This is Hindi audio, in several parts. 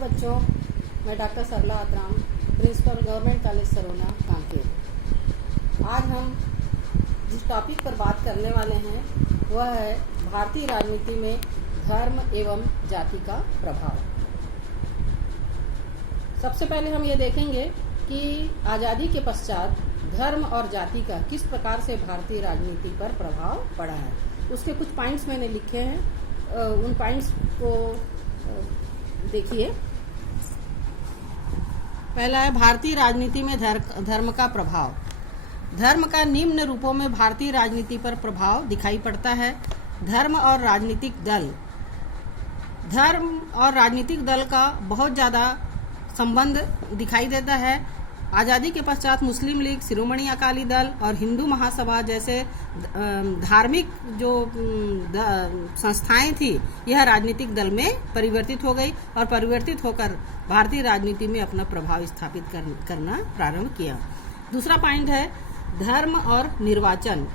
बच्चों, मैं doctor Sarla Atram, principal government college Sarona Kanker. आज हम जिस टॉपिक पर बात करने वाले हैं वह है भारतीय राजनीति में धर्म एवं जाति का प्रभाव। सबसे पहले हम ये देखेंगे कि आज़ादी के पश्चात धर्म और जाति का किस प्रकार से भारतीय राजनीति पर प्रभाव पड़ा है। उसके कुछ पॉइंट्स मैंने लिखे हैं, उन पॉइंट्स को देखिए। पहला है भारतीय राजनीति में धर्म का प्रभाव। धर्म का निम्न रूपों में भारतीय राजनीति पर प्रभाव दिखाई पड़ता है। धर्म और राजनीतिक दल। धर्म और राजनीतिक दल का बहुत ज़्यादा संबंध दिखाई देता है। आज़ादी के पश्चात मुस्लिम लीग, शिरोमणि अकाली दल और हिंदू महासभा जैसे धार्मिक जो संस्थाएं थी, यह राजनीतिक दल में परिवर्तित हो गई और परिवर्तित होकर भारतीय राजनीति में अपना प्रभाव स्थापित करना प्रारंभ किया। दूसरा पॉइंट है धर्म और निर्वाचन।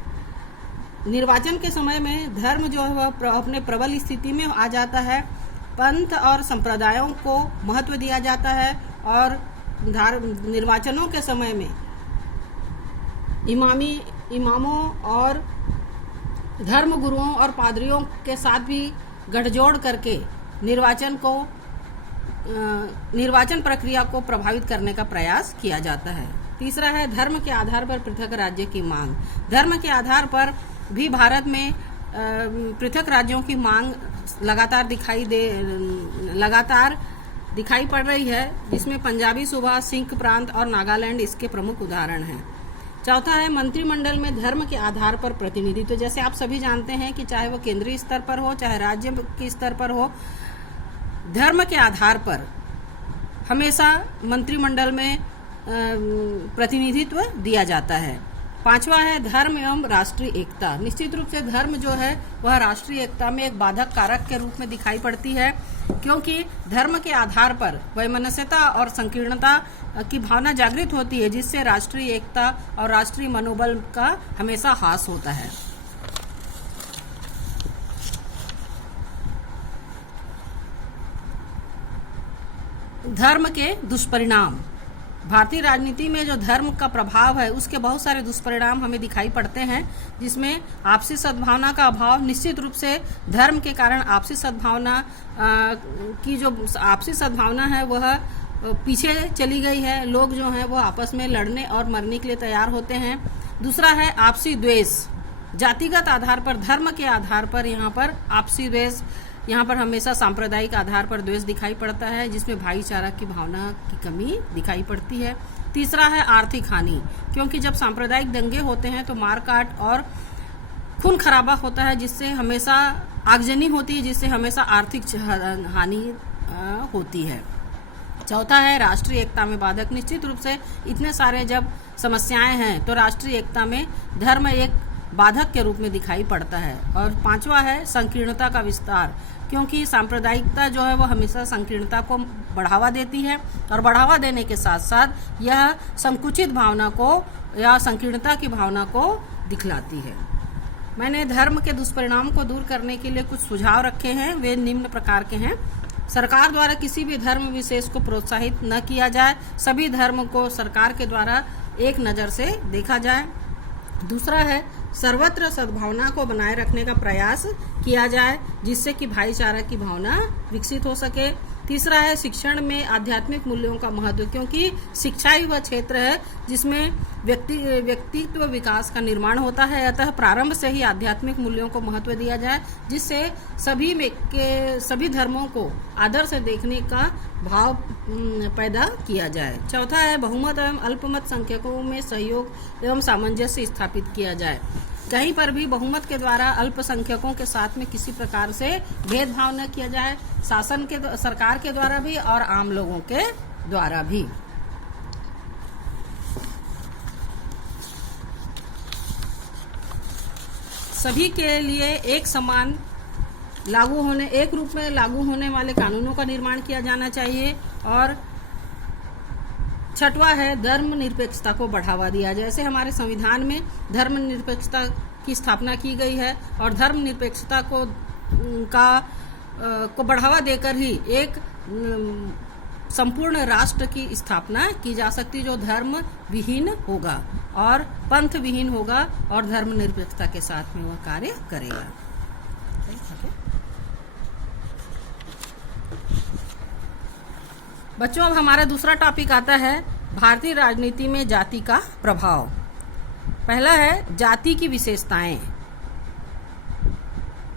निर्वाचन के समय में धर्म जो है वह अपने प्रबल स्थिति में आ जाता है। पंथ और संप्रदायों को महत्व दिया जाता है और निर्वाचनों के समय में इमामों और धर्म गुरुओं और पादरियों के साथ भी गठजोड़ करके निर्वाचन प्रक्रिया को प्रभावित करने का प्रयास किया जाता है। तीसरा है धर्म के आधार पर पृथक राज्य की मांग। धर्म के आधार पर भी भारत में पृथक राज्यों की मांग लगातार दिखाई पड़ रही है, जिसमें पंजाबी सूबा, सिंध प्रांत और नागालैंड इसके प्रमुख उदाहरण हैं। चौथा है मंत्रिमंडल में धर्म के आधार पर प्रतिनिधित्व। तो जैसे आप सभी जानते हैं कि चाहे वो केंद्रीय स्तर पर हो चाहे राज्य के स्तर पर हो, धर्म के आधार पर हमेशा मंत्रिमंडल में प्रतिनिधित्व दिया जाता है। पांचवा है धर्म एवं राष्ट्रीय एकता। निश्चित रूप से धर्म जो है वह राष्ट्रीय एकता में एक बाधक कारक के रूप में दिखाई पड़ती है, क्योंकि धर्म के आधार पर वैमनस्यता और संकीर्णता की भावना जागृत होती है, जिससे राष्ट्रीय एकता और राष्ट्रीय मनोबल का हमेशा ह्रास होता है। धर्म के दुष्परिणाम। भारतीय राजनीति में जो धर्म का प्रभाव है उसके बहुत सारे दुष्परिणाम हमें दिखाई पड़ते हैं, जिसमें आपसी सद्भावना का अभाव। निश्चित रूप से धर्म के कारण आपसी सद्भावना की जो आपसी सद्भावना है वह पीछे चली गई है। लोग जो हैं वो आपस में लड़ने और मरने के लिए तैयार होते हैं। दूसरा है आपसी द्वेष। जातिगत आधार पर, धर्म के आधार पर यहाँ पर आपसी द्वेष, यहाँ पर हमेशा सांप्रदायिक आधार पर द्वेष दिखाई पड़ता है, जिसमें भाईचारा की भावना की कमी दिखाई पड़ती है। तीसरा है आर्थिक हानि, क्योंकि जब सांप्रदायिक दंगे होते हैं तो मारकाट और खून खराबा होता है, जिससे हमेशा आगजनी होती है, जिससे हमेशा आर्थिक हानि होती है। चौथा है राष्ट्रीय एकता में बाधक। निश्चित रूप से इतने सारे जब समस्याएं हैं तो राष्ट्रीय एकता में धर्म एक बाधक के रूप में दिखाई पड़ता है। और पांचवा है संकीर्णता का विस्तार, क्योंकि सांप्रदायिकता जो है वो हमेशा संकीर्णता को बढ़ावा देती है और बढ़ावा देने के साथ साथ यह संकुचित भावना को या संकीर्णता की भावना को दिखलाती है। मैंने धर्म के दुष्परिणाम को दूर करने के लिए कुछ सुझाव रखे हैं, वे निम्न प्रकार के हैं। सरकार द्वारा किसी भी धर्म विशेष को प्रोत्साहित न किया जाए, सभी धर्म को सरकार के द्वारा एक नज़र से देखा जाए। दूसरा है सर्वत्र सद्भावना को बनाए रखने का प्रयास किया जाए, जिससे कि भाईचारा की भावना विकसित हो सके। तीसरा है शिक्षण में आध्यात्मिक मूल्यों का महत्व, क्योंकि शिक्षा ही वह क्षेत्र है जिसमें व्यक्तित्व विकास का निर्माण होता है। अतः प्रारंभ से ही आध्यात्मिक मूल्यों को महत्व दिया जाए, जिससे सभी धर्मों को आदर से देखने का भाव पैदा किया जाए। चौथा है बहुमत एवं अल्पमत संख्यकों में सहयोग एवं सामंजस्य स्थापित किया जाए। कहीं पर भी बहुमत के द्वारा अल्पसंख्यकों के साथ में किसी प्रकार से भेदभाव न किया जाए, सरकार के द्वारा भी और आम लोगों के द्वारा भी। सभी के लिए एक समान एक रूप में लागू होने वाले कानूनों का निर्माण किया जाना चाहिए। और छठवां है धर्म निरपेक्षता को बढ़ावा दिया। जैसे हमारे संविधान में धर्म निरपेक्षता की स्थापना की गई है और धर्म निरपेक्षता को बढ़ावा देकर ही एक संपूर्ण राष्ट्र की स्थापना की जा सकती जो धर्म विहीन होगा और पंथ विहीन होगा और धर्मनिरपेक्षता के साथ में वह कार्य करेगा। बच्चों, अब हमारा दूसरा टॉपिक आता है भारतीय राजनीति में जाति का प्रभाव। पहला है जाति की विशेषताएं।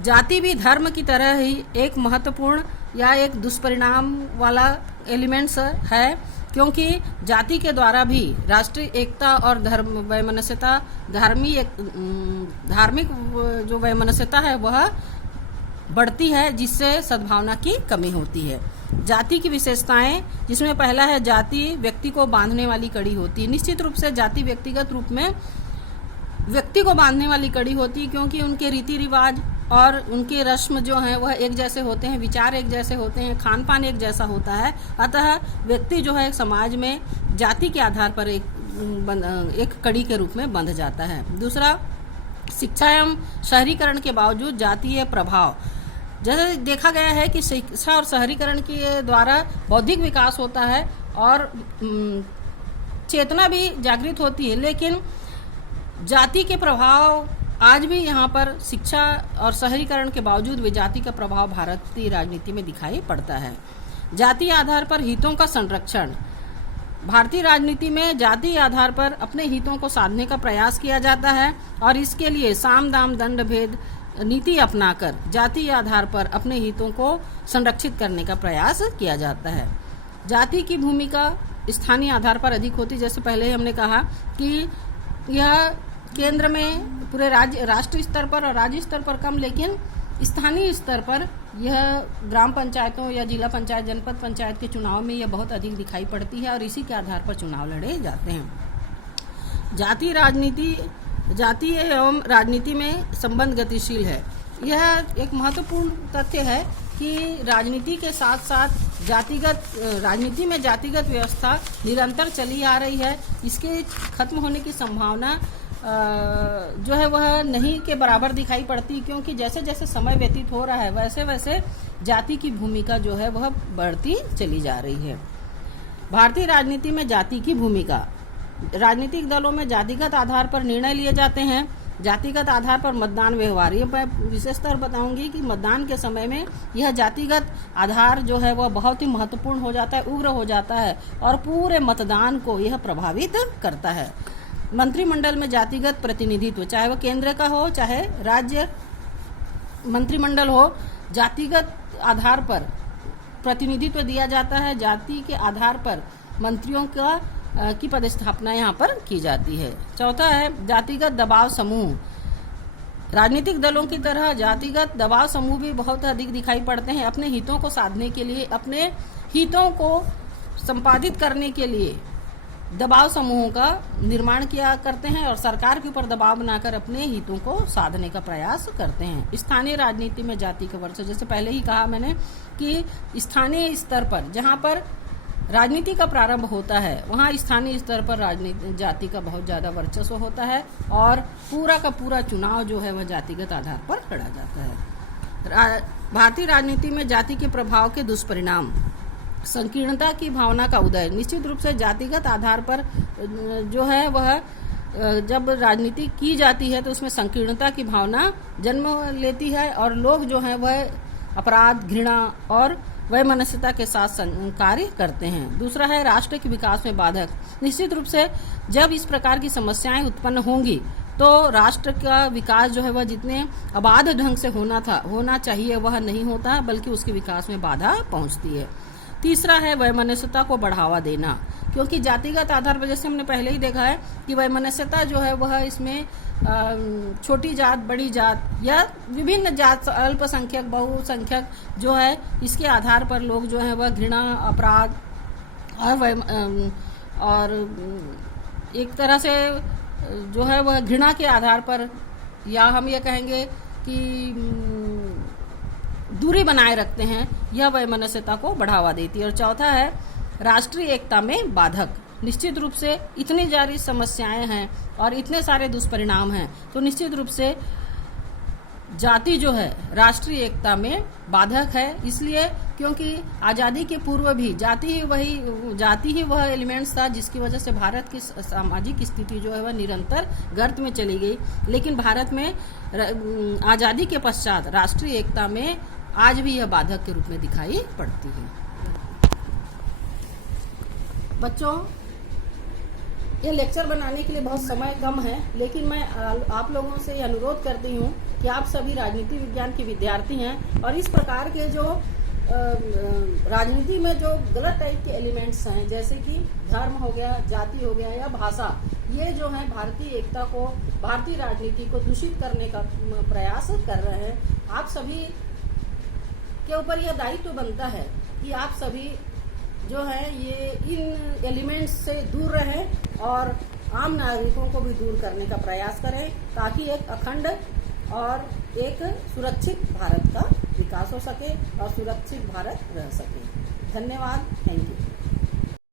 जाति भी धर्म की तरह ही एक महत्वपूर्ण या एक दुष्परिणाम वाला एलिमेंट्स है, क्योंकि जाति के द्वारा भी राष्ट्रीय एकता और धर्म वैमनस्यता धार्मिक जो वैमनस्यता है वह बढ़ती है, जिससे सद्भावना की कमी होती है। जाति की विशेषताएं, जिसमें पहला है जाति व्यक्ति को बांधने वाली कड़ी होती है। निश्चित रूप से जाति व्यक्तिगत रूप में व्यक्ति को बांधने वाली कड़ी होती है, क्योंकि उनके रीति रिवाज और उनके रस्म जो हैं वह एक जैसे होते हैं, विचार एक जैसे होते हैं, खान पान एक जैसा होता है। अतः व्यक्ति जो है समाज में जाति के आधार पर एक कड़ी के रूप में बंध जाता है। दूसरा, शिक्षा एवं शहरीकरण के बावजूद जातीय प्रभाव। जैसे देखा गया है कि शिक्षा और शहरीकरण के द्वारा बौद्धिक विकास होता है और चेतना भी जागृत होती है, लेकिन जाति के प्रभाव आज भी यहाँ पर शिक्षा और शहरीकरण के बावजूद भी जाति का प्रभाव भारतीय राजनीति में दिखाई पड़ता है। जाति आधार पर हितों का संरक्षण। भारतीय राजनीति में जाति आधार पर अपने हितों को साधने का प्रयास किया जाता है और इसके लिए साम दाम दंड भेद नीति अपनाकर जाति आधार पर अपने हितों को संरक्षित करने का प्रयास किया जाता है। जाति की भूमिका स्थानीय आधार पर अधिक होती, जैसे पहले ही हमने कहा कि यह केंद्र में पूरे राष्ट्रीय स्तर पर और राज्य स्तर पर कम, लेकिन स्थानीय स्तर पर यह ग्राम पंचायतों या जिला पंचायत, जनपद पंचायत के चुनाव में यह बहुत अधिक दिखाई पड़ती है और इसी के आधार पर चुनाव लड़े जाते हैं। जाति एवं राजनीति में संबंध गतिशील है। यह एक महत्वपूर्ण तथ्य है कि राजनीति के साथ साथ राजनीति में जातिगत व्यवस्था निरंतर चली आ रही है। इसके खत्म होने की संभावना जो है वह नहीं के बराबर दिखाई पड़ती, क्योंकि जैसे जैसे समय व्यतीत हो रहा है वैसे वैसे जाति की भूमिका जो है वह बढ़ती चली जा रही है। भारतीय राजनीति में जाति की भूमिका। राजनीतिक दलों में जातिगत आधार पर निर्णय लिए जाते हैं। जातिगत आधार पर मतदान व्यवहार, ये मैं विशेषतर बताऊंगी कि मतदान के समय में यह जातिगत आधार जो है वह बहुत ही महत्वपूर्ण हो जाता है, उग्र हो जाता है और पूरे मतदान को यह प्रभावित करता है। मंत्रिमंडल में जातिगत प्रतिनिधित्व, चाहे वह केंद्र का हो चाहे राज्य मंत्रिमंडल हो, जातिगत आधार पर प्रतिनिधित्व दिया जाता है। जाति के आधार पर मंत्रियों की पदस्थापना यहाँ पर की जाती है। चौथा है जातिगत दबाव समूह। राजनीतिक दलों की तरह जातिगत दबाव समूह भी बहुत अधिक दिखाई पड़ते हैं। अपने हितों को साधने के लिए, अपने हितों को संपादित करने के लिए दबाव समूहों का निर्माण किया करते हैं और सरकार के ऊपर दबाव बनाकर अपने हितों को साधने का प्रयास करते हैं। स्थानीय राजनीति में जाति का वर्चस्व, जैसे पहले ही कहा मैंने कि स्थानीय स्तर पर जहां पर राजनीति का प्रारंभ होता है वहां स्थानीय स्तर पर जाति का बहुत ज्यादा वर्चस्व होता है और पूरा का पूरा चुनाव जो है वह जातिगत आधार पर लड़ा जाता है। भारतीय राजनीति में जाति के प्रभाव के दुष्परिणाम। संकीर्णता की भावना का उदय। निश्चित रूप से जातिगत आधार पर जो है वह जब राजनीति की जाती है तो उसमें संकीर्णता की भावना जन्म लेती है और लोग जो हैं वह अपराध, घृणा और वैमनस्यता के साथ कार्य करते हैं। दूसरा है राष्ट्र के विकास में बाधक। निश्चित रूप से जब इस प्रकार की समस्याएं उत्पन्न होंगी तो राष्ट्र का विकास जो है वह जितने अबाध ढंग से होना चाहिए वह नहीं होता, बल्कि उसके विकास में बाधा पहुंचती है। तीसरा है वैमनस्यता को बढ़ावा देना, क्योंकि जातिगत आधार पर जैसे हमने पहले ही देखा है कि वैमनस्यता जो है वह इसमें छोटी जात, बड़ी जात या विभिन्न जात, अल्पसंख्यक, बहुसंख्यक जो है इसके आधार पर लोग जो है वह घृणा, अपराध और एक तरह से जो है वह घृणा के आधार पर, या हम ये कहेंगे कि दूरी बनाए रखते हैं, यह वैमनस्यता को बढ़ावा देती है। और चौथा है राष्ट्रीय एकता में बाधक। निश्चित रूप से इतनी सारी समस्याएं हैं और इतने सारे दुष्परिणाम हैं, तो निश्चित रूप से जाति जो है राष्ट्रीय एकता में बाधक है, इसलिए क्योंकि आज़ादी के पूर्व भी जाति ही वह एलिमेंट्स था जिसकी वजह से भारत की सामाजिक स्थिति जो है वह निरंतर गर्त में चली गई। लेकिन भारत में आज़ादी के पश्चात राष्ट्रीय एकता में आज भी यह बाधक के रूप में दिखाई पड़ती है। बच्चों, ये लेक्चर बनाने के लिए बहुत समय कम है, लेकिन मैं आप लोगों से अनुरोध करती हूँ कि आप सभी राजनीति विज्ञान के विद्यार्थी हैं और इस प्रकार के जो राजनीति में जो गलत टाइप के एलिमेंट्स हैं, जैसे कि धर्म हो गया, जाति हो गया या भाषा, ये जो है भारतीय एकता को, भारतीय राजनीति को दूषित करने का प्रयास कर रहे हैं। आप सभी के ऊपर यह दायित्व बनता है कि आप सभी जो है ये इन एलिमेंट्स से दूर रहें और आम नागरिकों को भी दूर करने का प्रयास करें, ताकि एक अखंड और एक सुरक्षित भारत का विकास हो सके और सुरक्षित भारत रह सके। धन्यवाद। Thank you.